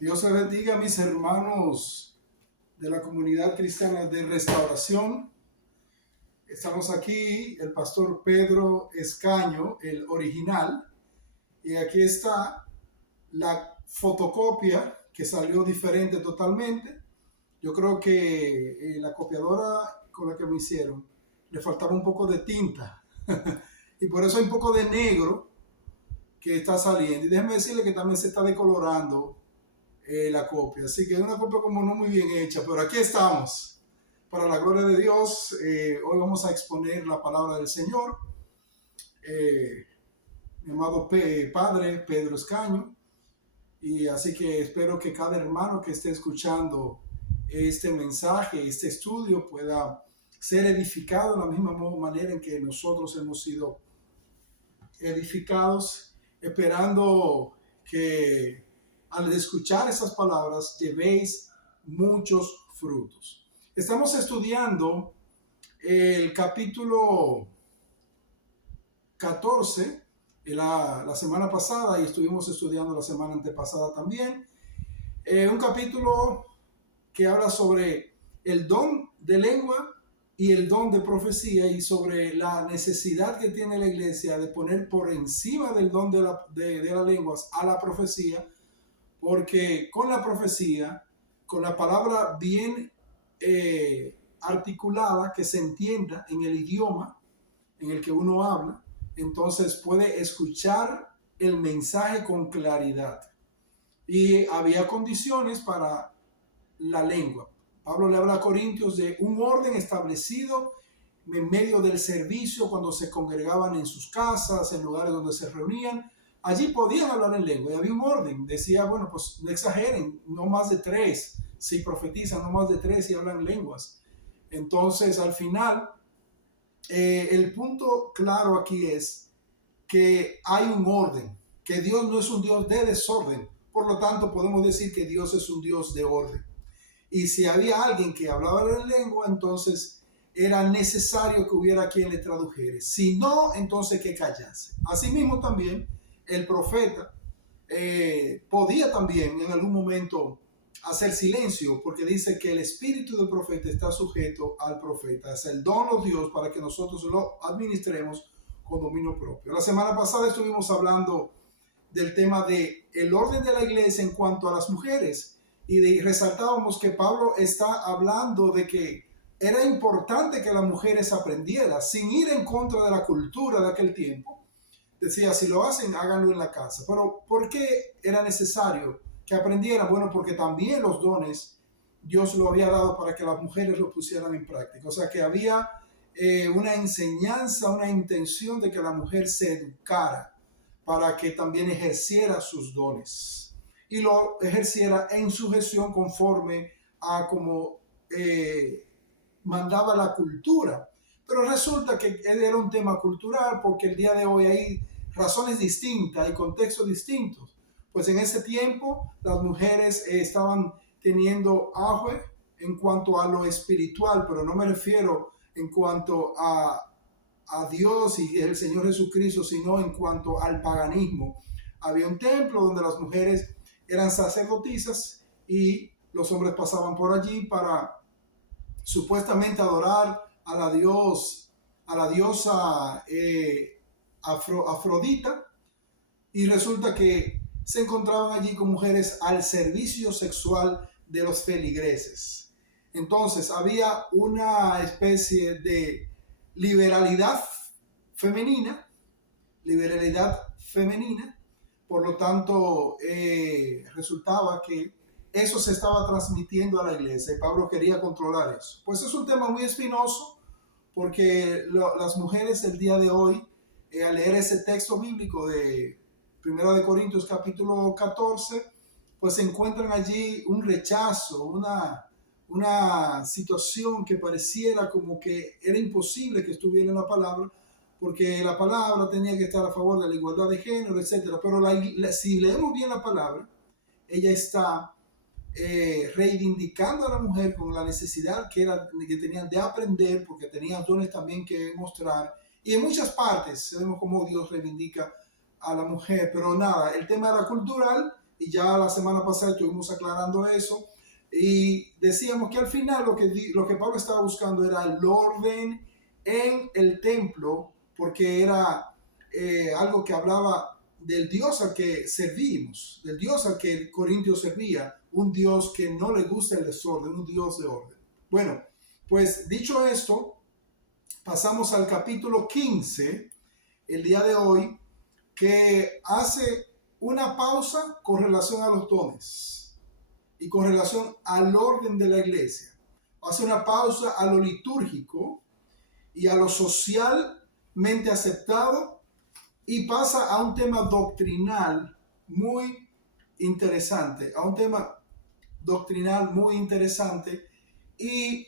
Dios les bendiga a mis hermanos de la comunidad cristiana de Restauración. Estamos aquí, el pastor Pedro Escaño, el original, y aquí está la fotocopia que salió diferente totalmente. Yo creo que la copiadora con la que me hicieron le faltaba un poco de tinta y por eso hay un poco de negro que está saliendo. Y déjenme decirle que también se está decolorando la copia. Así que es una copia como no muy bien hecha, pero aquí estamos. Para la gloria de Dios, hoy vamos a exponer la palabra del Señor. Mi amado Padre Pedro Escaño. Y así que espero que cada hermano que esté escuchando este mensaje, este estudio, pueda ser edificado de la misma manera en que nosotros hemos sido edificados, esperando que al escuchar esas palabras llevéis muchos frutos. Estamos estudiando el capítulo 14 la semana pasada y estuvimos estudiando la semana antepasada también. Un capítulo que habla sobre el don de lengua y el don de profecía y sobre la necesidad que tiene la iglesia de poner por encima del don de las lenguas a la profecía, porque con la profecía, con la palabra bien articulada, que se entienda en el idioma en el que uno habla, entonces puede escuchar el mensaje con claridad. Y había condiciones para la lengua. Pablo le habla a Corintios de un orden establecido en medio del servicio, cuando se congregaban en sus casas, en lugares donde se reunían. Allí podían hablar en lengua y había un orden. Decía, bueno, pues no exageren, no más de 3. Si profetizan, no más de 3 y hablan lenguas. Entonces, al final, el punto claro aquí es que hay un orden, que Dios no es un Dios de desorden. Por lo tanto, podemos decir que Dios es un Dios de orden. Y si había alguien que hablaba en lengua, entonces era necesario que hubiera quien le tradujere. Si no, entonces que callase. Asimismo también el profeta podía también en algún momento hacer silencio, porque dice que el espíritu del profeta está sujeto al profeta. Es el don de Dios para que nosotros lo administremos con dominio propio. La semana pasada estuvimos hablando del tema de el orden de la iglesia en cuanto a las mujeres. Y resaltábamos que Pablo está hablando de que era importante que las mujeres aprendieran, sin ir en contra de la cultura de aquel tiempo. Decía, si lo hacen, háganlo en la casa. Pero ¿por qué era necesario que aprendieran? Bueno, porque también los dones Dios lo había dado para que las mujeres lo pusieran en práctica. O sea, que había una enseñanza, una intención de que la mujer se educara para que también ejerciera sus dones y lo ejerciera en sujeción conforme a como mandaba la cultura. Pero resulta que era un tema cultural, porque el día de hoy hay razones distintas y contextos distintos. Pues en ese tiempo las mujeres estaban teniendo auge en cuanto a lo espiritual, pero no me refiero en cuanto a Dios y el Señor Jesucristo, sino en cuanto al paganismo. Había un templo donde las mujeres eran sacerdotisas y los hombres pasaban por allí para supuestamente adorar a la diosa Afrodita, y resulta que se encontraban allí con mujeres al servicio sexual de los feligreses. Entonces había una especie de liberalidad femenina, por lo tanto resultaba que eso se estaba transmitiendo a la iglesia y Pablo quería controlar eso. Pues es un tema muy espinoso, porque las mujeres el día de hoy, al leer ese texto bíblico de 1 de Corintios capítulo 14, pues encuentran allí un rechazo, una situación que pareciera como que era imposible que estuviera en la palabra, porque la palabra tenía que estar a favor de la igualdad de género, etc. Pero si leemos bien la palabra, ella está reivindicando a la mujer con la necesidad que tenían de aprender, porque tenían dones también que mostrar. Y en muchas partes vemos cómo Dios reivindica a la mujer. Pero nada, el tema era cultural, y ya la semana pasada estuvimos aclarando eso, y decíamos que al final lo que Pablo estaba buscando era el orden en el templo, porque era algo que hablaba del Dios al que servimos, del Dios al que el Corintio servía, un Dios que no le gusta el desorden, un Dios de orden. Bueno, pues dicho esto, pasamos al capítulo 15, el día de hoy, que hace una pausa con relación a los dones y con relación al orden de la iglesia. Hace una pausa a lo litúrgico y a lo socialmente aceptado y pasa a un tema doctrinal muy interesante, y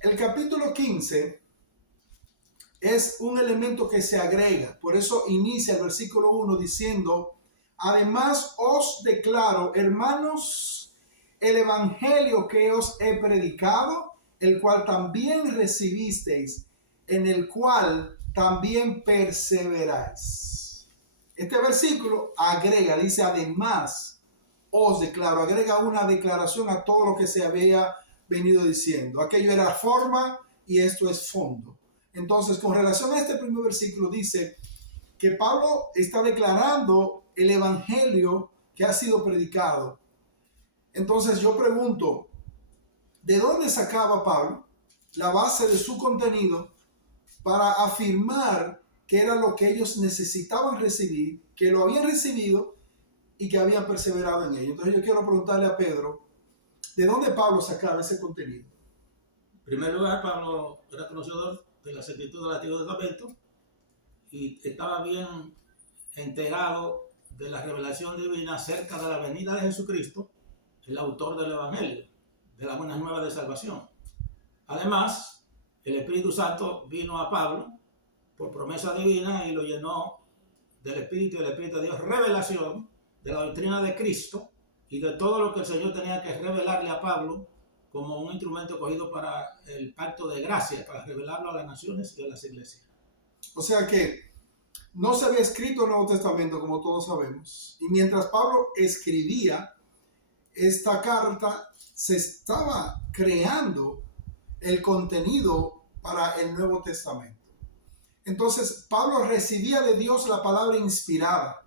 el capítulo 15 es un elemento que se agrega. Por eso inicia el versículo 1 diciendo: además os declaro, hermanos, el evangelio que os he predicado, el cual también recibisteis, en el cual también perseveráis. Este versículo agrega, dice además os declaro, agrega una declaración a todo lo que se había venido diciendo. Aquello era forma y esto es fondo. Entonces, con relación a este primer versículo, dice que Pablo está declarando el evangelio que ha sido predicado. Entonces yo pregunto, ¿de dónde sacaba Pablo la base de su contenido para afirmar que era lo que ellos necesitaban recibir, que lo habían recibido y que habían perseverado en ello? Entonces yo quiero preguntarle a Pedro, ¿de dónde Pablo sacaba ese contenido? En primer lugar, Pablo era conocedor de la escritura del Antiguo Testamento y estaba bien enterado de la revelación divina acerca de la venida de Jesucristo, el autor del Evangelio, de las buenas nuevas de salvación. Además, el Espíritu Santo vino a Pablo por promesa divina y lo llenó del Espíritu, y el Espíritu de Dios, revelación de la doctrina de Cristo y de todo lo que el Señor tenía que revelarle a Pablo como un instrumento cogido para el pacto de gracia, para revelarlo a las naciones y a las iglesias. O sea que no se había escrito el Nuevo Testamento, como todos sabemos. Y mientras Pablo escribía esta carta, se estaba creando el contenido para el Nuevo Testamento. Entonces, Pablo recibía de Dios la palabra inspirada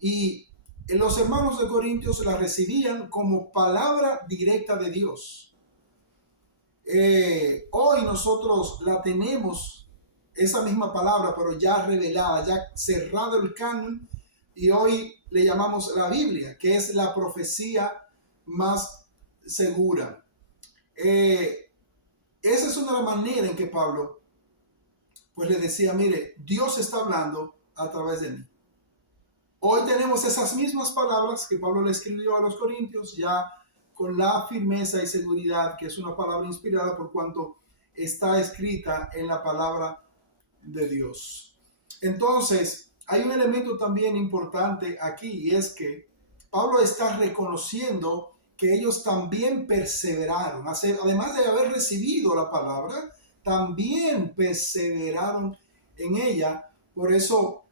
y los hermanos de Corintios la recibían como palabra directa de Dios. Hoy nosotros la tenemos, esa misma palabra, pero ya revelada, ya cerrado el canon, y hoy le llamamos la Biblia, que es la profecía más segura. Esa es una manera en que Pablo pues le decía, mire, Dios está hablando a través de mí. Hoy tenemos esas mismas palabras que Pablo le escribió a los Corintios, ya con la firmeza y seguridad que es una palabra inspirada por cuanto está escrita en la palabra de Dios. Entonces, hay un elemento también importante aquí, y es que Pablo está reconociendo que ellos también perseveraron. Además de haber recibido la palabra, también perseveraron en ella. Por eso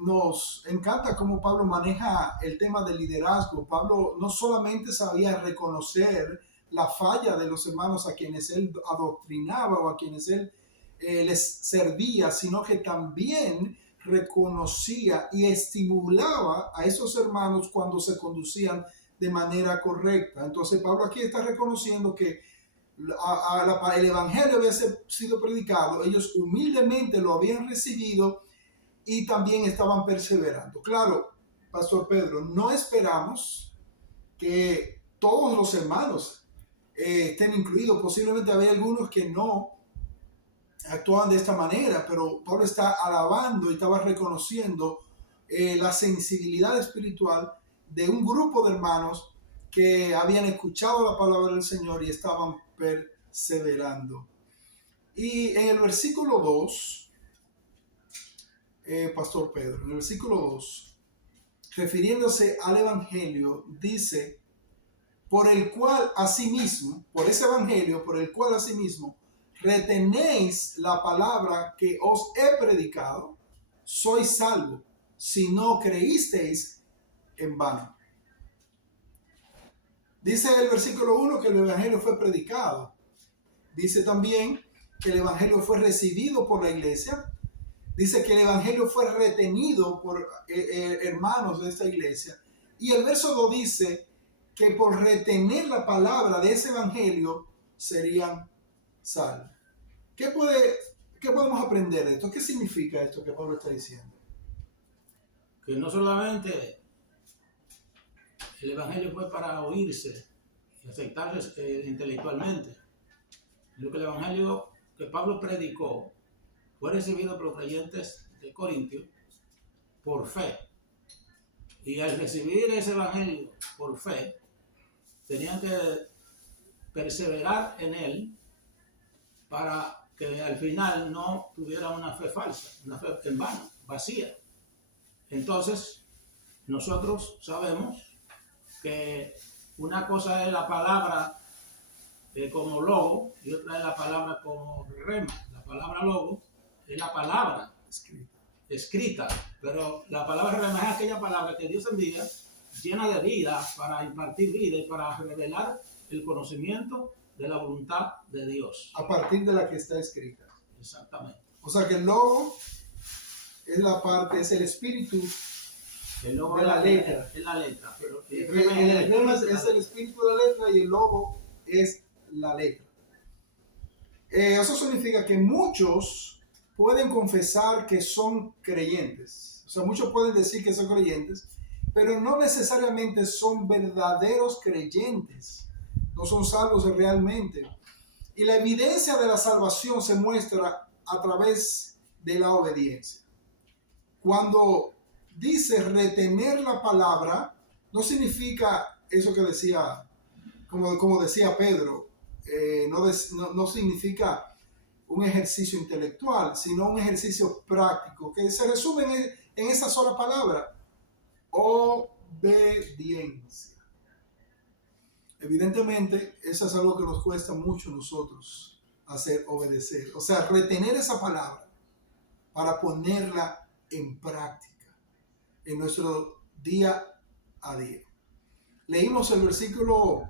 nos encanta cómo Pablo maneja el tema del liderazgo. Pablo no solamente sabía reconocer la falla de los hermanos a quienes él adoctrinaba o a quienes él les servía, sino que también reconocía y estimulaba a esos hermanos cuando se conducían de manera correcta. Entonces Pablo aquí está reconociendo que el evangelio había sido predicado, ellos humildemente lo habían recibido y también estaban perseverando. Claro, Pastor Pedro, no esperamos que todos los hermanos estén incluidos. Posiblemente había algunos que no actuaban de esta manera, pero Pablo está alabando y estaba reconociendo la sensibilidad espiritual de un grupo de hermanos que habían escuchado la palabra del Señor y estaban perseverando. Y en el versículo 2, Pastor Pedro, en el versículo 2, refiriéndose al evangelio, dice, por el cual asimismo, por ese evangelio, por el cual asimismo, retenéis la palabra que os he predicado, sois salvo, si no creísteis en vano. Dice el versículo 1 que el evangelio fue predicado. Dice también que el evangelio fue recibido por la iglesia. Dice que el evangelio fue retenido por hermanos de esta iglesia. Y el verso 2 dice que por retener la palabra de ese evangelio serían salvos. ¿Qué podemos aprender de esto? ¿Qué significa esto que Pablo está diciendo? Que no solamente el evangelio fue para oírse y aceptarse intelectualmente, sino que el evangelio que Pablo predicó fue recibido por los creyentes de Corintios por fe. Y al recibir ese evangelio por fe, tenían que perseverar en él para que al final no tuviera una fe falsa, una fe en vano, vacía. Entonces, nosotros sabemos que una cosa es la palabra como logo y otra es la palabra como rema. La palabra logo es la palabra escrita, pero la palabra rema es aquella palabra que Dios envía llena de vida para impartir vida y para revelar el conocimiento de la voluntad de Dios. A partir de la que está escrita. Exactamente. O sea que el logo es la parte, es el espíritu el logo de la letra. Es la letra. Pero el rema es el espíritu de la letra y el logo es la letra. Eso significa que muchos pueden confesar que son creyentes. O sea, muchos pueden decir que son creyentes, pero no necesariamente son verdaderos creyentes. No son salvos realmente. Y la evidencia de la salvación se muestra a través de la obediencia. Cuando dice retener la palabra, no significa eso que decía, como decía Pedro, no significa un ejercicio intelectual, sino un ejercicio práctico, que se resume en esa sola palabra: obediencia. Evidentemente, eso es algo que nos cuesta mucho a nosotros hacer, obedecer. O sea, retener esa palabra para ponerla en práctica en nuestro día a día. Leímos el versículo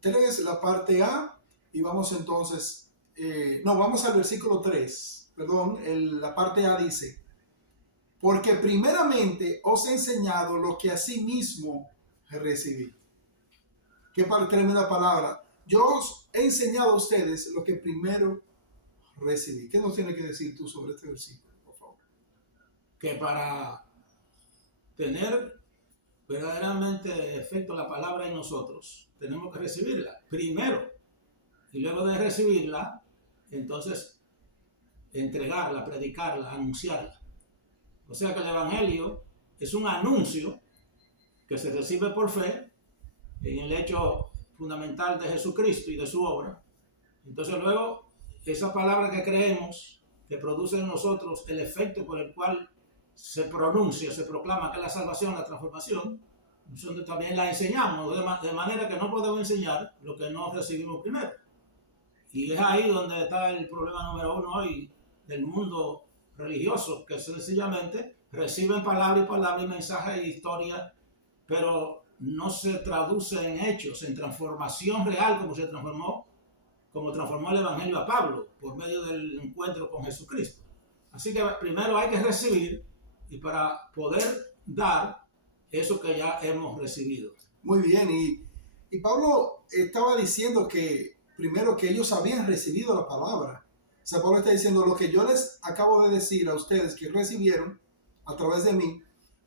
3, la parte A, y vamos entonces, vamos al versículo 3, perdón, la parte A dice: porque primeramente os he enseñado lo que asimismo recibí. Qué tremenda palabra. Yo os he enseñado a ustedes lo que primero recibí. ¿Qué nos tienes que decir tú sobre este versículo, por favor? Que para tener verdaderamente efecto la palabra en nosotros, tenemos que recibirla primero. Y luego de recibirla, entonces entregarla, predicarla, anunciarla. O sea que el evangelio es un anuncio que se recibe por fe en el hecho fundamental de Jesucristo y de su obra. Entonces luego esa palabra que creemos, que produce en nosotros el efecto por el cual se pronuncia, se proclama que es la salvación, la transformación, nosotros también la enseñamos, de manera que no podemos enseñar lo que no recibimos primero. Y es ahí donde está el problema número uno hoy del mundo religioso, que sencillamente reciben palabra y palabra y mensaje y historia, pero no se traduce en hechos, en transformación real, como transformó el evangelio a Pablo por medio del encuentro con Jesucristo. Así que primero hay que recibir, y para poder dar eso que ya hemos recibido. Muy bien, y Pablo estaba diciendo que primero que ellos habían recibido la palabra. O sea, Pablo está diciendo: lo que yo les acabo de decir a ustedes que recibieron a través de mí,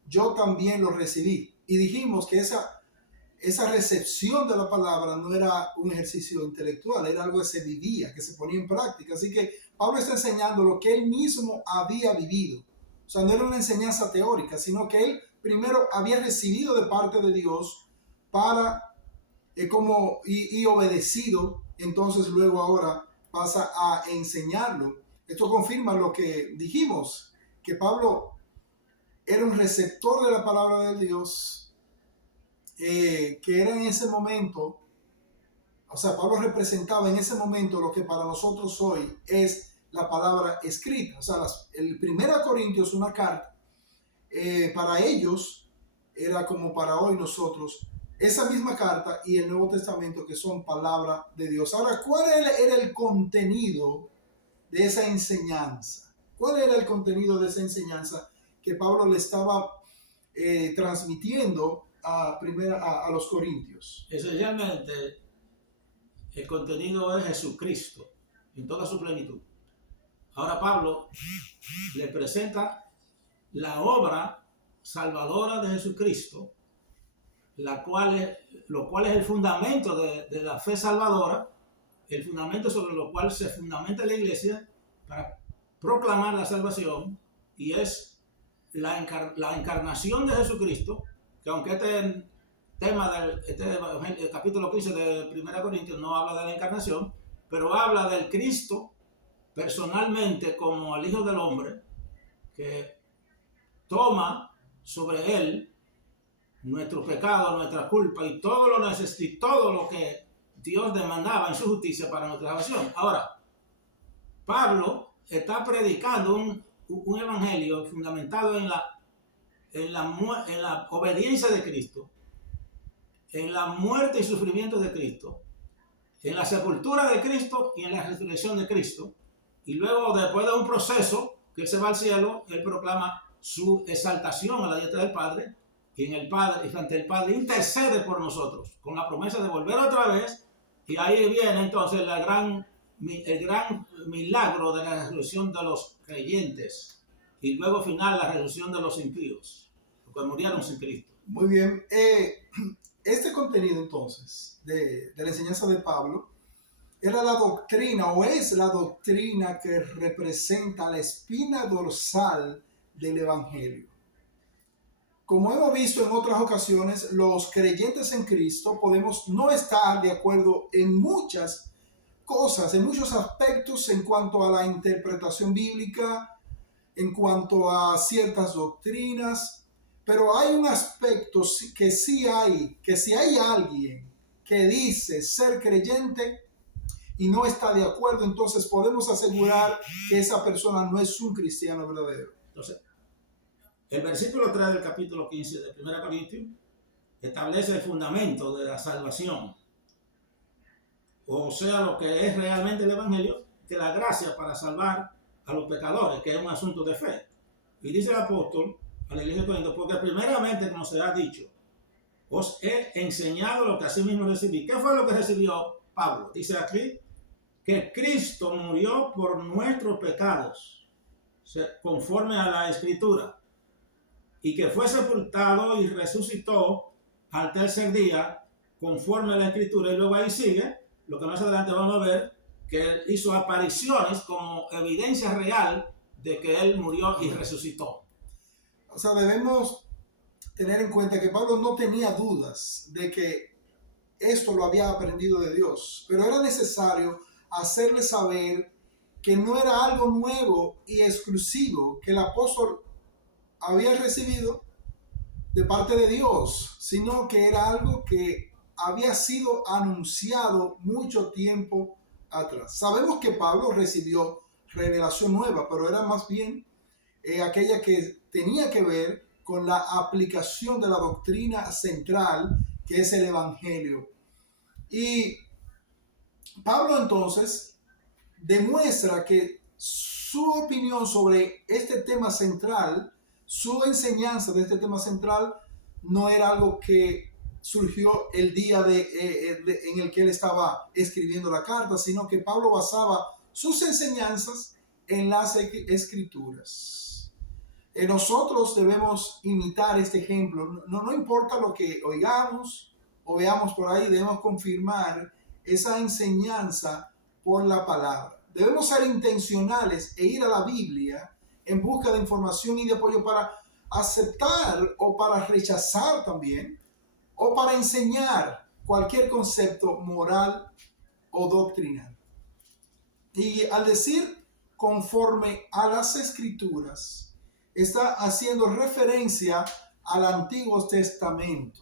yo también lo recibí. Y dijimos que esa recepción de la palabra no era un ejercicio intelectual, era algo que se vivía, que se ponía en práctica. Así que Pablo está enseñando lo que él mismo había vivido. O sea, no era una enseñanza teórica, sino que él primero había recibido de parte de Dios y obedecido. Entonces luego ahora pasa a enseñarlo. Esto confirma lo que dijimos, que Pablo era un receptor de la palabra de Dios, que era en ese momento, o sea, Pablo representaba en ese momento lo que para nosotros hoy es la palabra escrita. O sea, el 1 Corintios, una carta, para ellos era como para hoy nosotros esa misma carta y el Nuevo Testamento, que son palabra de Dios. Ahora, ¿cuál era el contenido de esa enseñanza? ¿Cuál era el contenido de esa enseñanza que Pablo le estaba transmitiendo a los corintios? Esencialmente, el contenido es Jesucristo en toda su plenitud. Ahora Pablo le presenta la obra salvadora de Jesucristo, lo cual es el fundamento de la fe salvadora, el fundamento sobre lo cual se fundamenta la iglesia para proclamar la salvación, y es la encarnación de Jesucristo, que aunque este tema el capítulo 15 de 1 Corintios no habla de la encarnación, pero habla del Cristo personalmente como el Hijo del Hombre, que toma sobre él nuestro pecado, nuestra culpa y todo lo que Dios demandaba en su justicia para nuestra salvación. Ahora, Pablo está predicando un evangelio fundamentado en la obediencia de Cristo, en la muerte y sufrimiento de Cristo, en la sepultura de Cristo y en la resurrección de Cristo. Y luego, después de un proceso que él se va al cielo, él proclama su exaltación a la diestra del Padre, y ante el Padre intercede por nosotros, con la promesa de volver otra vez. Y ahí viene entonces el gran milagro de la resurrección de los creyentes, y luego final la resurrección de los impíos, los que murieron sin Cristo. Muy bien. Este contenido entonces de la enseñanza de Pablo era la doctrina, o es la doctrina, que representa la espina dorsal del evangelio. Como hemos visto en otras ocasiones, los creyentes en Cristo podemos no estar de acuerdo en muchas cosas, en muchos aspectos en cuanto a la interpretación bíblica, en cuanto a ciertas doctrinas, pero hay un aspecto que si hay alguien que dice ser creyente y no está de acuerdo, entonces podemos asegurar que esa persona no es un cristiano verdadero. Entonces, el versículo 3 del capítulo 15 de 1 Corintios establece el fundamento de la salvación, o sea, lo que es realmente el evangelio, que la gracia para salvar a los pecadores, que es un asunto de fe. Y dice el apóstol a la iglesia de Corinto: porque primeramente, como se ha dicho, os he enseñado lo que asimismo recibí. ¿Qué fue lo que recibió Pablo? Dice aquí que Cristo murió por nuestros pecados, conforme a la Escritura, y que fue sepultado y resucitó al tercer día, conforme a la Escritura. Y luego ahí sigue lo que más adelante vamos a ver, que él hizo apariciones como evidencia real de que él murió y resucitó. O sea, debemos tener en cuenta que Pablo no tenía dudas de que esto lo había aprendido de Dios, pero era necesario hacerle saber que no era algo nuevo y exclusivo que el apóstol había recibido de parte de Dios, sino que era algo que había sido anunciado mucho tiempo atrás. Sabemos que Pablo recibió revelación nueva, pero era más bien aquella que tenía que ver con la aplicación de la doctrina central, que es el evangelio. Y Pablo entonces demuestra que su opinión sobre este tema central, su enseñanza de este tema central, no era algo que surgió el día en el que él estaba escribiendo la carta, sino que Pablo basaba sus enseñanzas en las Escrituras. Nosotros debemos imitar este ejemplo. No importa lo que oigamos o veamos por ahí, debemos confirmar esa enseñanza por la palabra. Debemos ser intencionales e ir a la Biblia en busca de información y de apoyo para aceptar o para rechazar también, o para enseñar cualquier concepto moral o doctrinal. Y al decir conforme a las Escrituras, está haciendo referencia al Antiguo Testamento.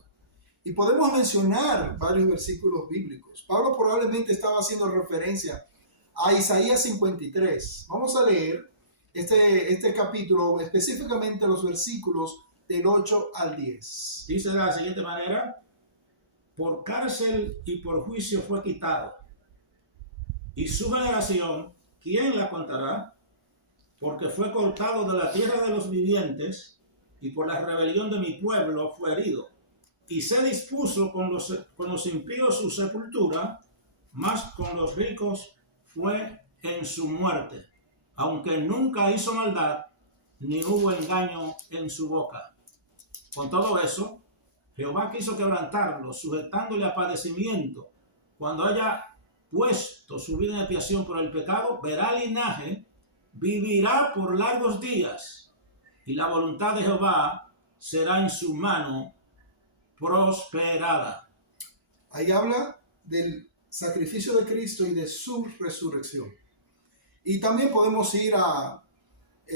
Y podemos mencionar varios versículos bíblicos. Pablo probablemente estaba haciendo referencia a Isaías 53. Vamos a leer este capítulo, específicamente los versículos del 8 al 10. Dice de la siguiente manera: por cárcel y por juicio fue quitado, y su generación, ¿quién la contará? Porque fue cortado de la tierra de los vivientes, y por la rebelión de mi pueblo fue herido. Y se dispuso con los impíos su sepultura, mas con los ricos fue en su muerte, aunque nunca hizo maldad, ni hubo engaño en su boca. Con todo eso, Jehová quiso quebrantarlo, sujetándole a padecimiento. Cuando haya puesto su vida en expiación por el pecado, verá linaje, vivirá por largos días, y la voluntad de Jehová será en su mano prosperada. Ahí habla del sacrificio de Cristo y de su resurrección. Y también podemos ir a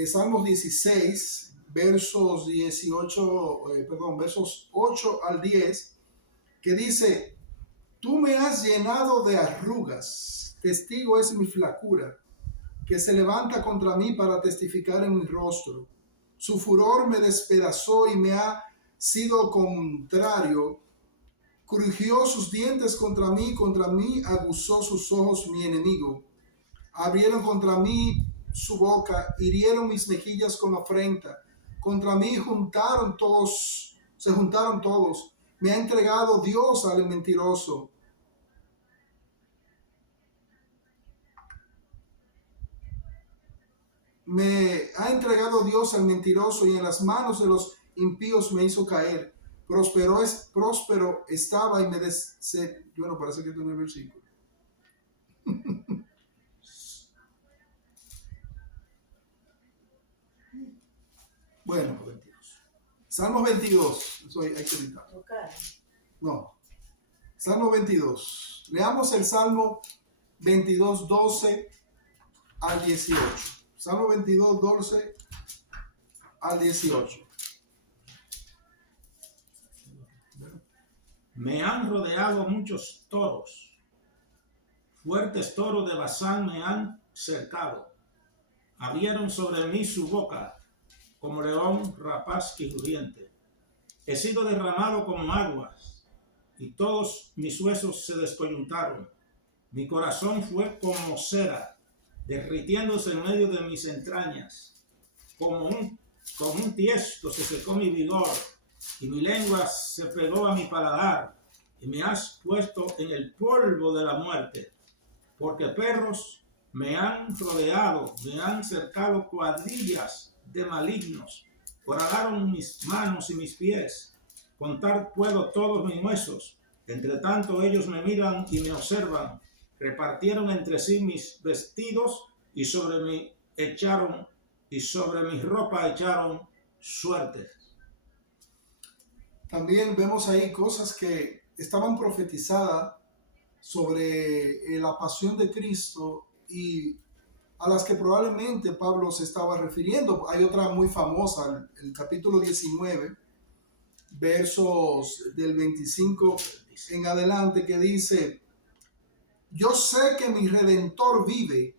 Salmos 16, versos 8 al 10, que dice: tú me has llenado de arrugas, testigo es mi flacura, que se levanta contra mí para testificar en mi rostro. Su furor me despedazó y me ha sido contrario. Crujió sus dientes contra mí aguzó sus ojos mi enemigo. Abrieron contra mí su boca, hirieron mis mejillas con afrenta. Contra mí se juntaron todos. Me ha entregado Dios al mentiroso. Me ha entregado Dios al mentiroso, y en las manos de los impíos me hizo caer. Próspero estaba y me bueno, parece que tiene el versículo. Bueno, Salmo 22. Eso hay que editar. No. Salmo 22. Leamos el Salmo 22, 12 al 18. Salmo 22, 12 al 18. Me han rodeado muchos toros, fuertes toros de Basán me han cercado. Abrieron sobre mí su boca, como león rapaz y rugiente. He sido derramado como aguas, y todos mis huesos se descoyuntaron. Mi corazón fue como cera, derritiéndose en medio de mis entrañas. Como un tiesto se secó mi vigor, y mi lengua se pegó a mi paladar, y me has puesto en el polvo de la muerte, porque perros me han rodeado, me han cercado cuadrillas de malignos, horadaron mis manos y mis pies, contar puedo todos mis huesos. Entre tanto ellos me miran y me observan, repartieron entre sí mis vestidos, y sobre mi ropa echaron suerte. También vemos ahí cosas que estaban profetizadas sobre la pasión de Cristo y a las que probablemente Pablo se estaba refiriendo. Hay otra muy famosa, el capítulo 19, versos del 25 en adelante, que dice: yo sé que mi Redentor vive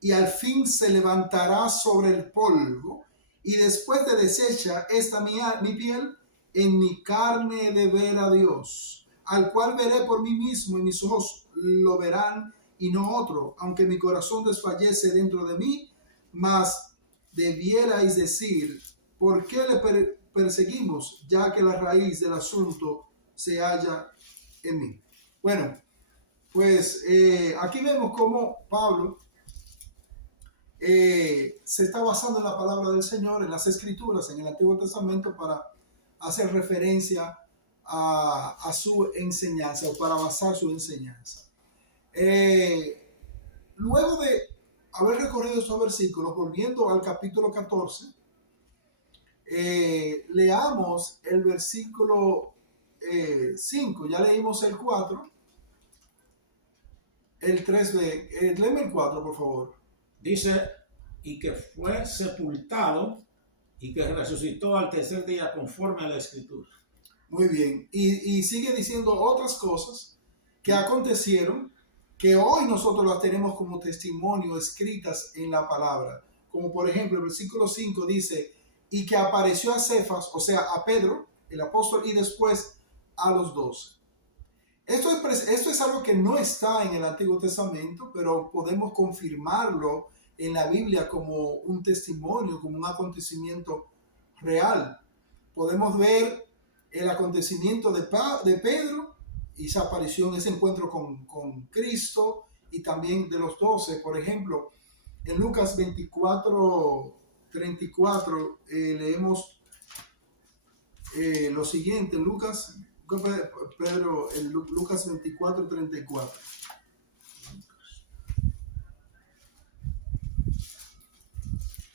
y al fin se levantará sobre el polvo, y después de deshecha esta mi piel, en mi carne de ver a Dios, al cual veré por mí mismo, y mis ojos lo verán y no otro, aunque mi corazón desfallece dentro de mí. Mas debierais decir: ¿por qué le perseguimos? Ya que la raíz del asunto se halla en mí. Bueno, pues aquí vemos cómo Pablo se está basando en la palabra del Señor, en las Escrituras, en el Antiguo Testamento, para hacer referencia a su enseñanza, o para basar su enseñanza. Luego de haber recorrido estos versículos, volviendo al capítulo 14, leamos el versículo 5. Ya leímos el 4, el 3b. Léeme el 4, por favor. Dice: y que fue sepultado y que resucitó al tercer día conforme a la Escritura. Muy bien. Y sigue diciendo otras cosas que acontecieron, que hoy nosotros las tenemos como testimonio escritas en la palabra. Como por ejemplo el versículo 5 dice: y que apareció a Cefas, o sea, a Pedro, el apóstol, y después a los 12. Esto es algo que no está en el Antiguo Testamento, pero podemos confirmarlo en la Biblia como un testimonio, como un acontecimiento real. Podemos ver el acontecimiento de Pedro y esa aparición, ese encuentro con Cristo, y también de los 12. Por ejemplo, en Lucas 24:34 leemos lo siguiente. Lucas 24:34.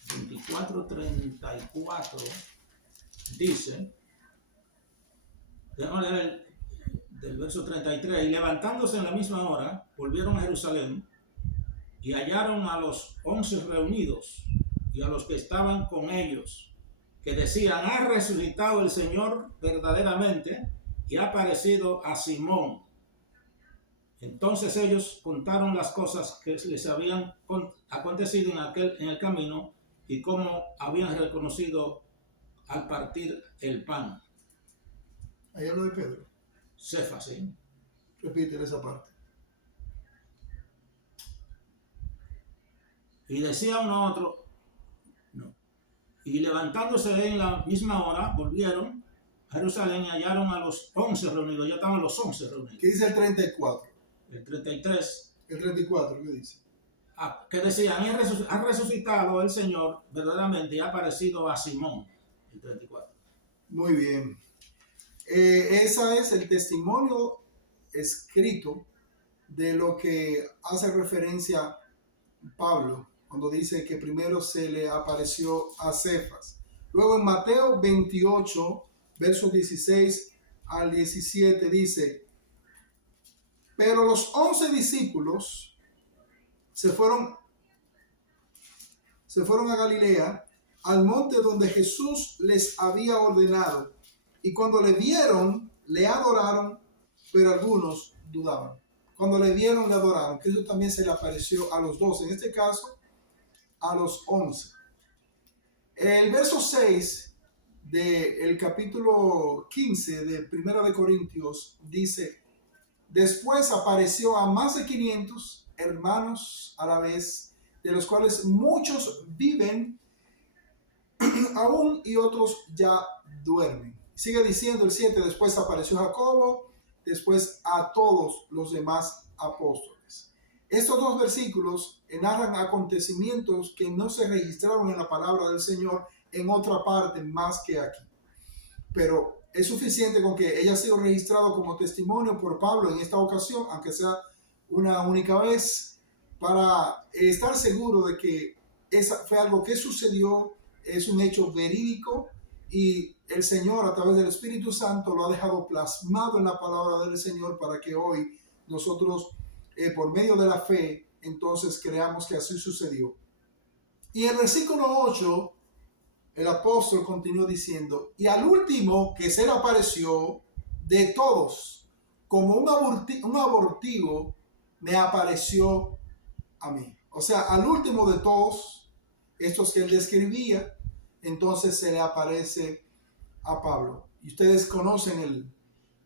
24:34 dice, déjame leer del verso 33, y levantándose en la misma hora, volvieron a Jerusalén y hallaron a los 11 reunidos y a los que estaban con ellos, que decían: ha resucitado el Señor verdaderamente y ha aparecido a Simón. Entonces ellos contaron las cosas que les habían acontecido en el camino y cómo habían reconocido al partir el pan. Ahí habla de Pedro. Cefas, ¿sí? Repite esa parte. Y decía uno a otro, no. Y levantándose en la misma hora, volvieron a Jerusalén y hallaron a los 11 reunidos. Ya estaban los 11 reunidos. ¿Qué dice el 34? El 33. El 34, ¿qué dice? Que decían: ha resucitado el Señor verdaderamente y ha aparecido a Simón. El 34. Muy bien. Ese es el testimonio escrito de lo que hace referencia Pablo cuando dice que primero se le apareció a Cefas. Luego en Mateo 28, versos 16 al 17 dice: pero los 11 discípulos se fueron a Galilea, al monte donde Jesús les había ordenado. Y cuando le vieron, le adoraron, pero algunos dudaban. Cuando le vieron, le adoraron. Cristo también se le apareció a los 12, en este caso a los 11. El verso 6 del capítulo 15 de 1 de Corintios dice: después apareció a más de 500 hermanos a la vez, de los cuales muchos viven aún y otros ya duermen. Sigue diciendo el 7, después apareció Jacobo, después a todos los demás apóstoles. Estos dos versículos narran acontecimientos que no se registraron en la palabra del Señor en otra parte más que aquí. Pero es suficiente con que haya sido registrado como testimonio por Pablo en esta ocasión, aunque sea una única vez, para estar seguro de que esa fue algo que sucedió, es un hecho verídico, y el Señor a través del Espíritu Santo lo ha dejado plasmado en la palabra del Señor para que hoy nosotros por medio de la fe entonces creamos que así sucedió. Y en el versículo 8 el apóstol continuó diciendo: y al último que se le apareció de todos como un abortivo me apareció a mí. O sea, al último de todos estos que él describía, entonces se le aparece a Pablo. Y ustedes conocen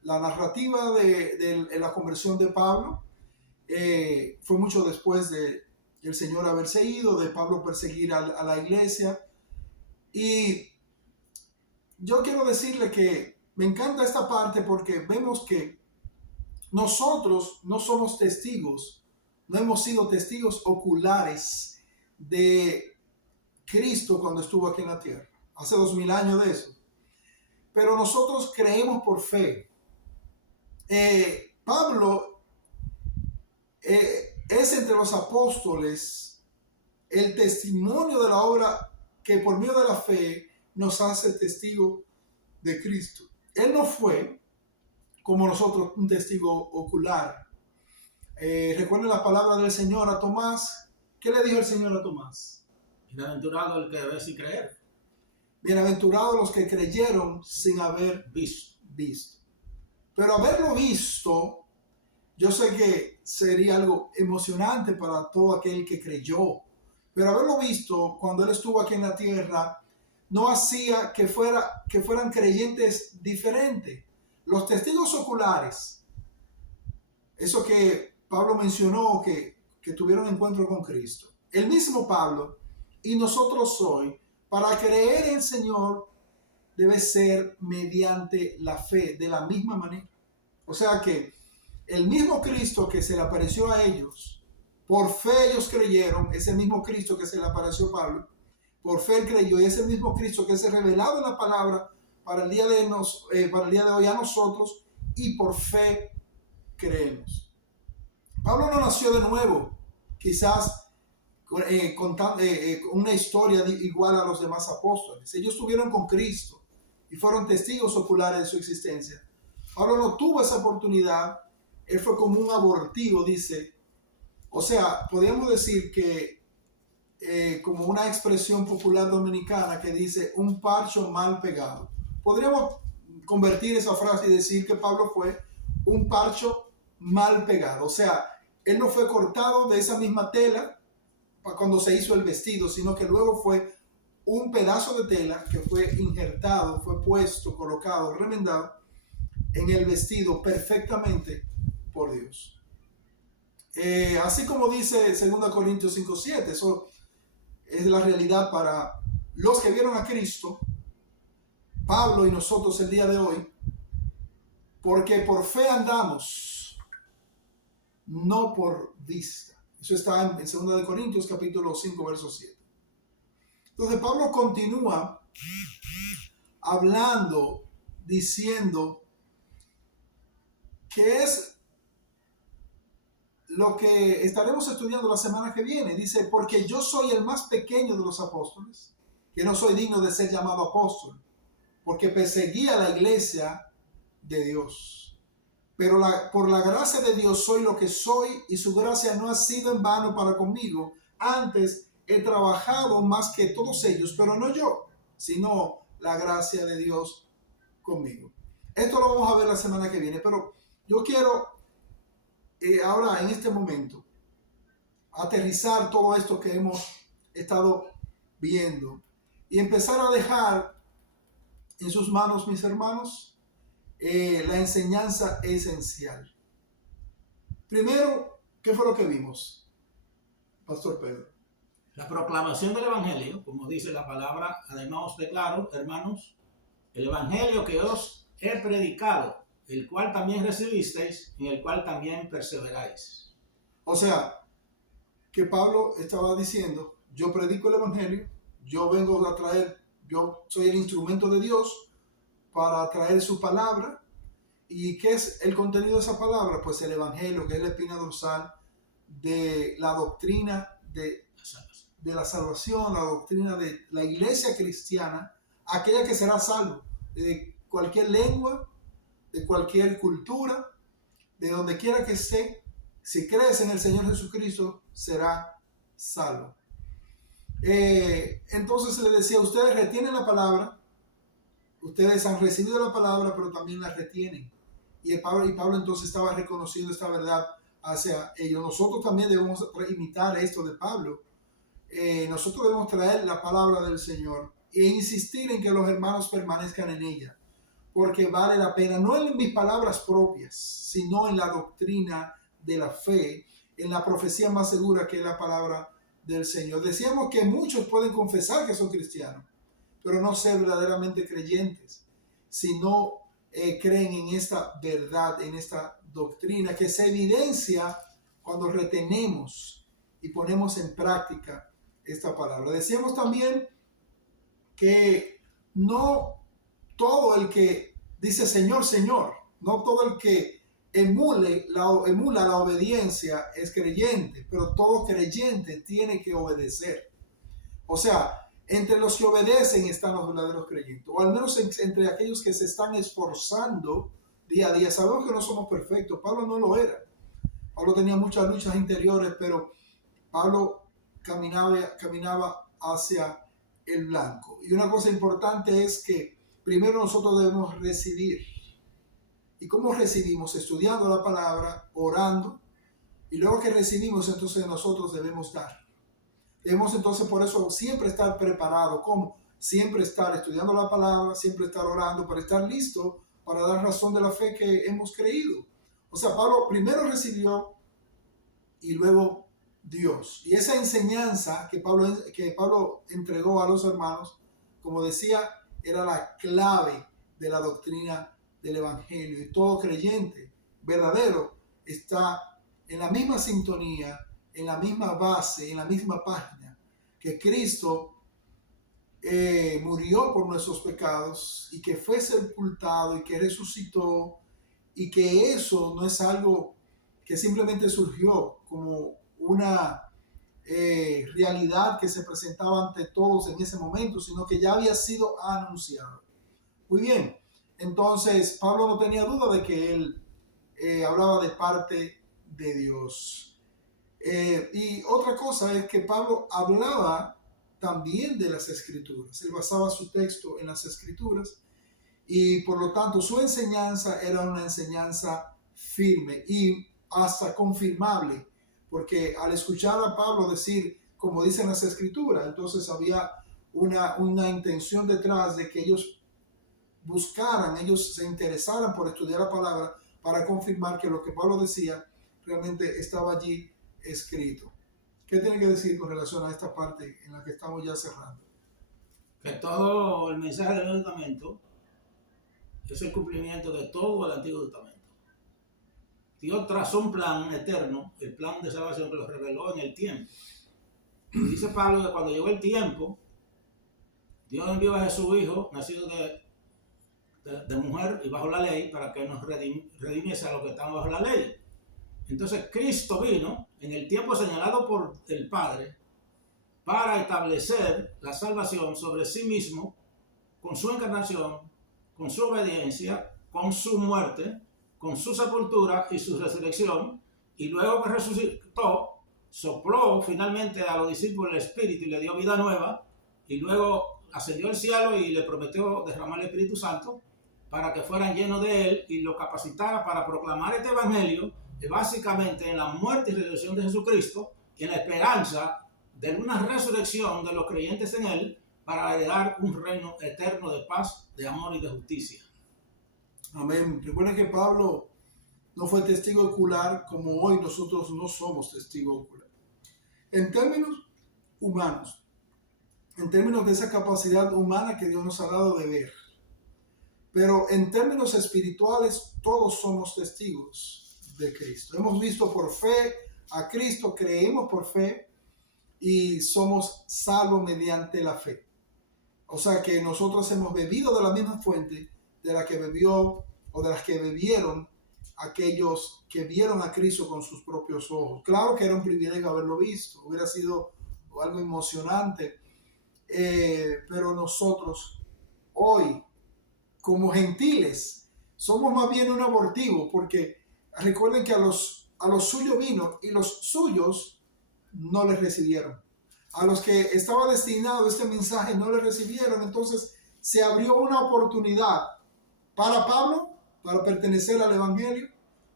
la narrativa de la conversión de Pablo. Fue mucho después de el Señor haberse ido, de Pablo perseguir a la iglesia. Y yo quiero decirle que me encanta esta parte porque vemos que nosotros no somos testigos, no hemos sido testigos oculares de Cristo cuando estuvo aquí en la tierra. Hace 2000 años de eso. Pero nosotros creemos por fe. Pablo es entre los apóstoles el testimonio de la obra que por medio de la fe nos hace testigo de Cristo. Él no fue, como nosotros, un testigo ocular. Recuerden la palabra del Señor a Tomás. ¿Qué le dijo el Señor a Tomás? Bienaventurado el que ve sin creer. Bienaventurados los que creyeron sin haber visto. Pero haberlo visto, yo sé que sería algo emocionante para todo aquel que creyó. Pero haberlo visto cuando él estuvo aquí en la tierra no hacía que fueran creyentes diferentes. Los testigos oculares, eso que Pablo mencionó, que tuvieron encuentro con Cristo. El mismo Pablo y nosotros hoy, para creer en el Señor, debe ser mediante la fe, de la misma manera. O sea que el mismo Cristo que se le apareció a ellos, por fe ellos creyeron, ese mismo Cristo que se le apareció a Pablo, por fe él creyó, y ese mismo Cristo que se ha revelado en la palabra para el día de hoy a nosotros, y por fe creemos. Pablo no nació de nuevo, quizás contando una historia igual a los demás apóstoles. Ellos estuvieron con Cristo y fueron testigos oculares de su existencia. Pablo no tuvo esa oportunidad, él fue como un abortivo, dice. O sea, podríamos decir que como una expresión popular dominicana que dice un parcho mal pegado. Podríamos convertir esa frase y decir que Pablo fue un parcho mal pegado. O sea, él no fue cortado de esa misma tela cuando se hizo el vestido, sino que luego fue un pedazo de tela que fue injertado, fue puesto, colocado, remendado en el vestido perfectamente por Dios. Así como dice 2 Corintios 5:7, eso es la realidad para los que vieron a Cristo, Pablo y nosotros el día de hoy, porque por fe andamos, no por vista. Eso está en 2 Corintios capítulo 5, verso 7. Entonces Pablo continúa hablando, diciendo que es lo que estaremos estudiando la semana que viene. Dice, porque yo soy el más pequeño de los apóstoles, que no soy digno de ser llamado apóstol, porque perseguía la iglesia de Dios. Pero por la gracia de Dios soy lo que soy, y su gracia no ha sido en vano para conmigo. Antes he trabajado más que todos ellos, pero no yo, sino la gracia de Dios conmigo. Esto lo vamos a ver la semana que viene, pero yo quiero ahora en este momento aterrizar todo esto que hemos estado viendo y empezar a dejar en sus manos, mis hermanos, la enseñanza esencial. Primero, ¿qué fue lo que vimos, Pastor Pedro? La proclamación del Evangelio, como dice la palabra, además os declaro, hermanos, el Evangelio que os he predicado, el cual también recibisteis, en el cual también perseveráis. O sea, que Pablo estaba diciendo, yo predico el Evangelio, yo vengo a traer, yo soy el instrumento de Dios para traer su palabra. ¿Y qué es el contenido de esa palabra? Pues el Evangelio, que es la espina dorsal de la doctrina de la salvación, la doctrina de la iglesia cristiana, aquella que será salvo de cualquier lengua, de cualquier cultura, de donde quiera que esté. Si crees en el Señor Jesucristo, será salvo. Entonces le decía, ustedes retienen la palabra, ustedes han recibido la palabra, pero también la retienen. Y Pablo entonces estaba reconociendo esta verdad hacia ellos. Nosotros también debemos imitar esto de Pablo. Nosotros debemos traer la palabra del Señor e insistir en que los hermanos permanezcan en ella, porque vale la pena, no en mis palabras propias, sino en la doctrina de la fe, en la profecía más segura que es la palabra del Señor. Decíamos que muchos pueden confesar que son cristianos, pero no ser verdaderamente creyentes, si no creen en esta verdad, en esta doctrina, que se evidencia cuando retenemos y ponemos en práctica esta palabra. Decíamos también que no todo el que dice Señor, Señor, no todo el que emula la obediencia es creyente, pero todo creyente tiene que obedecer. O sea, entre los que obedecen están los verdaderos creyentes, o al menos entre aquellos que se están esforzando día a día. Sabemos que no somos perfectos, Pablo no lo era. Pablo tenía muchas luchas interiores, pero Pablo caminaba hacia el blanco. Y una cosa importante es que primero nosotros debemos recibir. ¿Y cómo recibimos? Estudiando la palabra, orando, y luego que recibimos, entonces nosotros debemos dar. Debemos entonces por eso siempre estar preparados. ¿Cómo? siempre estar estudiando la palabra, siempre estar orando para estar listo para dar razón de la fe que hemos creído. O sea, Pablo primero recibió y luego Dios. Y esa enseñanza que Pablo entregó a los hermanos, como decía, era la clave de la doctrina del Evangelio. Y todo creyente verdadero está en la misma sintonía, en la misma base, en la misma página, que Cristo murió por nuestros pecados y que fue sepultado y que resucitó, y que eso no es algo que simplemente surgió como una realidad que se presentaba ante todos en ese momento, sino que ya había sido anunciado. Muy bien, entonces Pablo no tenía duda de que él hablaba de parte de Dios. Y otra cosa es que Pablo hablaba también de las Escrituras. Él basaba su texto en las Escrituras y por lo tanto su enseñanza era una enseñanza firme y hasta confirmable, porque al escuchar a Pablo decir, como dicen las Escrituras, entonces había una intención detrás de que ellos buscaran, ellos se interesaran por estudiar la palabra para confirmar que lo que Pablo decía realmente estaba allí escrito. ¿Qué tiene que decir con relación a esta parte en la que estamos ya cerrando? Que todo el mensaje del Nuevo Testamento es el cumplimiento de todo el Antiguo Testamento. Dios trazó un plan eterno, el plan de salvación que lo reveló en el tiempo. Y dice Pablo que cuando llegó el tiempo, Dios envió a Jesús, hijo, nacido de mujer y bajo la ley, para que nos redimiese a los que están bajo la ley. Entonces Cristo vino en el tiempo señalado por el Padre para establecer la salvación sobre sí mismo con su encarnación, con su obediencia, con su muerte, con su sepultura y su resurrección, y luego que resucitó, sopló finalmente a los discípulos el Espíritu y le dio vida nueva, y luego ascendió al cielo y le prometió derramar el Espíritu Santo para que fueran llenos de él y lo capacitara para proclamar este evangelio, que básicamente en la muerte y resurrección de Jesucristo y en la esperanza de una resurrección de los creyentes en él para heredar un reino eterno de paz, de amor y de justicia. Amén. Recuerden que Pablo no fue testigo ocular como hoy nosotros no somos testigo ocular. En términos humanos, en términos de esa capacidad humana que Dios nos ha dado de ver. Pero en términos espirituales, todos somos testigos de Cristo. Hemos visto por fe a Cristo, creemos por fe y somos salvos mediante la fe. O sea que nosotros hemos bebido de la misma fuente de la que bebió o de las que bebieron aquellos que vieron a Cristo con sus propios ojos. Claro que era un privilegio haberlo visto, hubiera sido algo emocionante, pero nosotros hoy, como gentiles, somos más bien un abortivo, porque recuerden que a los suyos vino y los suyos no les recibieron. A los que estaba destinado este mensaje no les recibieron. Entonces se abrió una oportunidad para Pablo, para pertenecer al Evangelio,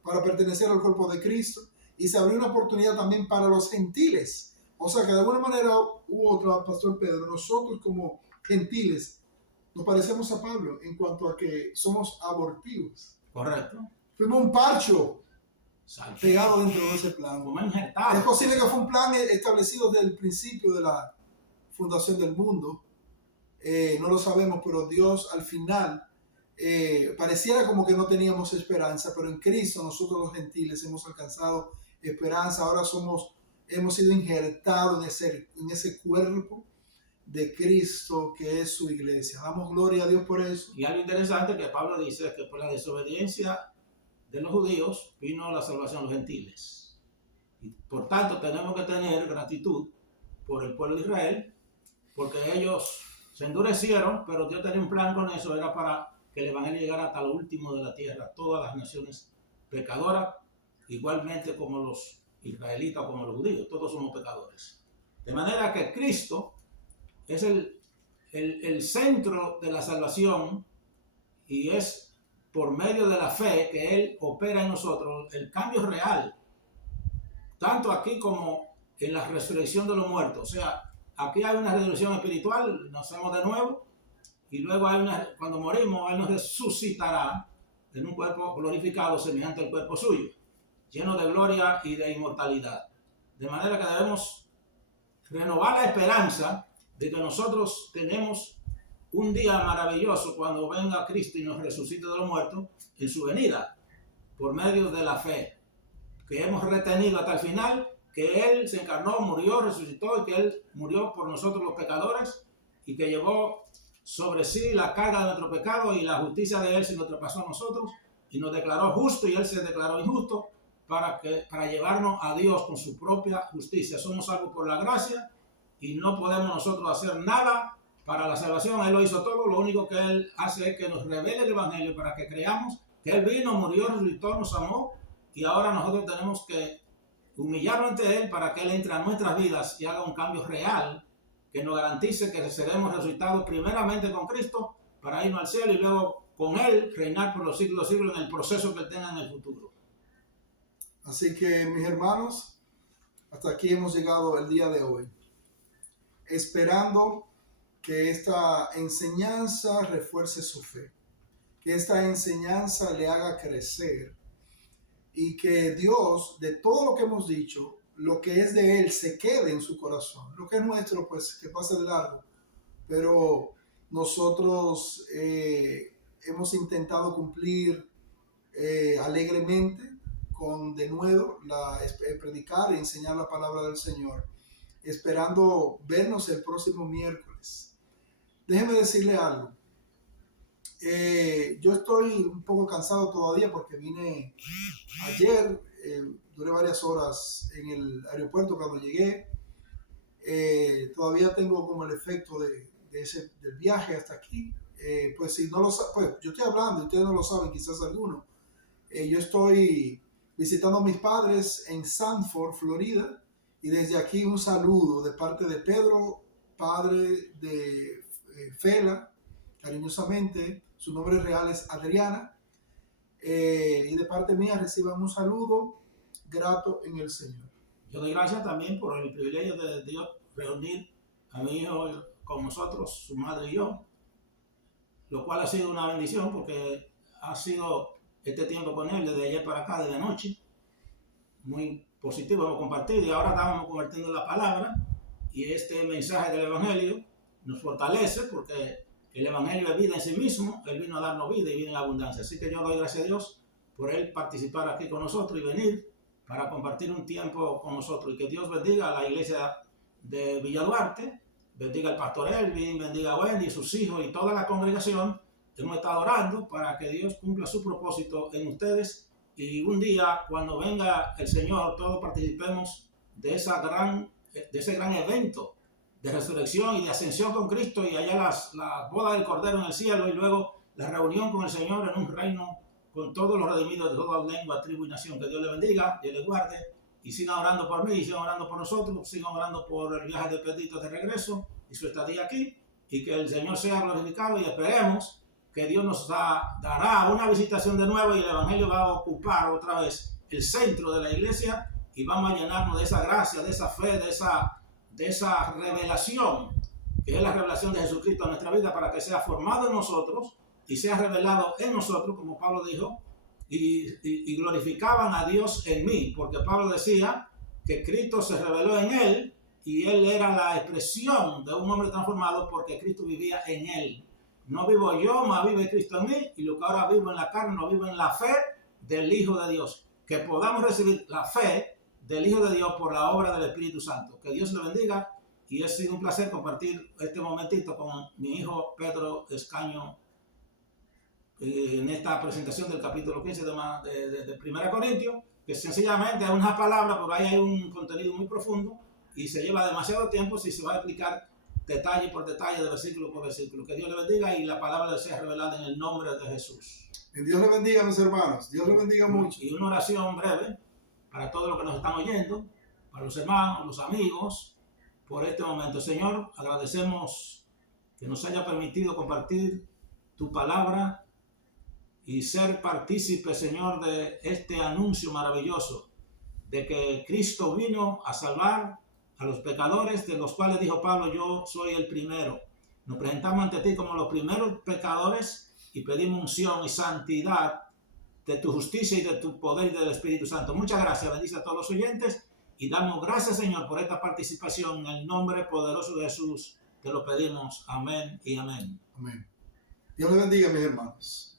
para pertenecer al cuerpo de Cristo, y se abrió una oportunidad también para los gentiles. O sea que de alguna manera u otra, Pastor Pedro, nosotros como gentiles nos parecemos a Pablo en cuanto a que somos abortivos. Correcto. Fuimos un parcho pegado dentro de ese plan. Es posible que fue un plan establecido desde el principio de la fundación del mundo. No lo sabemos, pero Dios al final pareciera como que no teníamos esperanza, pero en Cristo nosotros los gentiles hemos alcanzado esperanza. Ahora hemos sido injertados en ese cuerpo de Cristo que es su iglesia. Damos gloria a Dios por eso. Y algo interesante que Pablo dice es que por la desobediencia de los judíos vino la salvación a los gentiles. Y por tanto tenemos que tener gratitud por el pueblo de Israel, porque ellos se endurecieron, pero Dios tenía un plan con eso, era para que el evangelio llegara hasta lo último de la tierra, todas las naciones pecadoras, igualmente como los israelitas, como los judíos, todos somos pecadores. De manera que Cristo es el centro de la salvación y es por medio de la fe que Él opera en nosotros el cambio real, tanto aquí como en la resurrección de los muertos. O sea, aquí hay una resurrección espiritual, nacemos de nuevo, y luego cuando morimos, Él nos resucitará en un cuerpo glorificado semejante al cuerpo suyo, lleno de gloria y de inmortalidad. De manera que debemos renovar la esperanza de que nosotros tenemos un día maravilloso cuando venga Cristo y nos resucite de los muertos en su venida, por medio de la fe, que hemos retenido hasta el final, que Él se encarnó, murió, resucitó y que Él murió por nosotros los pecadores y que llevó sobre sí la carga de nuestro pecado y la justicia de Él se nos traspasó a nosotros y nos declaró justo y Él se declaró injusto para llevarnos a Dios con su propia justicia. Somos salvos por la gracia y no podemos nosotros hacer nada para la salvación. Él lo hizo todo. Lo único que Él hace es que nos revele el Evangelio para que creamos que Él vino, murió, resucitó, nos amó y ahora nosotros tenemos que humillarnos ante Él para que Él entre a nuestras vidas y haga un cambio real que nos garantice que seremos resucitados primeramente con Cristo para irnos al cielo y luego con Él reinar por los siglos de los siglos en el proceso que Él tenga en el futuro. Así que, mis hermanos, hasta aquí hemos llegado el día de hoy, esperando que esta enseñanza refuerce su fe, que esta enseñanza le haga crecer y que Dios, de todo lo que hemos dicho, lo que es de Él se quede en su corazón. Lo que es nuestro, pues, que pase de largo. Pero nosotros hemos intentado cumplir alegremente con de nuevo predicar y enseñar la palabra del Señor, esperando vernos el próximo miércoles. Déjeme decirle algo. Yo estoy un poco cansado todavía porque vine ayer, duré varias horas en el aeropuerto cuando llegué. Todavía tengo como el efecto del viaje hasta aquí. Pues si no lo saben, pues yo estoy hablando y ustedes no lo saben, quizás algunos. Yo estoy visitando a mis padres en Sanford, Florida, y desde aquí un saludo de parte de Pedro, padre de Fela, cariñosamente. Su nombre real es Adriana. Y de parte mía reciban un saludo grato en el Señor. Yo doy gracias también por el privilegio de Dios reunir a mi hijo con nosotros, su madre y yo, lo cual ha sido una bendición porque ha sido este tiempo con él desde ayer para acá, desde anoche, muy positivo, hemos compartido y ahora estamos compartiendo la palabra y este mensaje del Evangelio nos fortalece porque el Evangelio es vida en sí mismo, Él vino a darnos vida y vida en abundancia. Así que yo doy gracias a Dios por Él participar aquí con nosotros y venir para compartir un tiempo con nosotros. Y que Dios bendiga a la iglesia de Villa Duarte, bendiga al pastor Elvin, bendiga a Wendy, sus hijos y toda la congregación. Hemos estado orando para que Dios cumpla su propósito en ustedes y un día cuando venga el Señor todos participemos de ese gran evento de resurrección y de ascensión con Cristo y allá las bodas del Cordero en el cielo y luego la reunión con el Señor en un reino con todos los redimidos de toda lengua, tribu y nación. Que Dios le bendiga, Dios le guarde y sigan orando por mí, sigan orando por nosotros, sigan orando por el viaje de Pedrito de regreso y su estadía aquí y que el Señor sea glorificado y esperemos que Dios nos dará una visitación de nuevo y el Evangelio va a ocupar otra vez el centro de la iglesia y vamos a llenarnos de esa gracia, de esa fe, de esa revelación, que es la revelación de Jesucristo en nuestra vida para que sea formado en nosotros y sea revelado en nosotros, como Pablo dijo, y glorificaban a Dios en mí, porque Pablo decía que Cristo se reveló en él y él era la expresión de un hombre transformado porque Cristo vivía en él. No vivo yo, mas vive Cristo en mí, y lo que ahora vivo en la carne, lo vivo en la fe del Hijo de Dios. Que podamos recibir la fe del Hijo de Dios por la obra del Espíritu Santo. Que Dios le bendiga y ha sido un placer compartir este momentito con mi hijo Pedro Escaño en esta presentación del capítulo 15 de 1 Corintios, que sencillamente es una palabra, porque ahí hay un contenido muy profundo y se lleva demasiado tiempo si se va a explicar detalle por detalle, de versículo por versículo. Que Dios le bendiga y la palabra le sea revelada en el nombre de Jesús. Que Dios le bendiga, mis hermanos. Dios le bendiga mucho. Y una oración breve para todos los que nos están oyendo, para los hermanos, los amigos, por este momento. Señor, agradecemos que nos haya permitido compartir tu palabra y ser partícipe, Señor, de este anuncio maravilloso de que Cristo vino a salvar a los pecadores, de los cuales dijo Pablo, yo soy el primero. Nos presentamos ante ti como los primeros pecadores y pedimos unción y santidad de tu justicia y de tu poder y del Espíritu Santo. Muchas gracias, bendice a todos los oyentes y damos gracias, Señor, por esta participación. En el nombre poderoso de Jesús te lo pedimos. Amén y amén. Amén. Dios le bendiga, mis hermanos.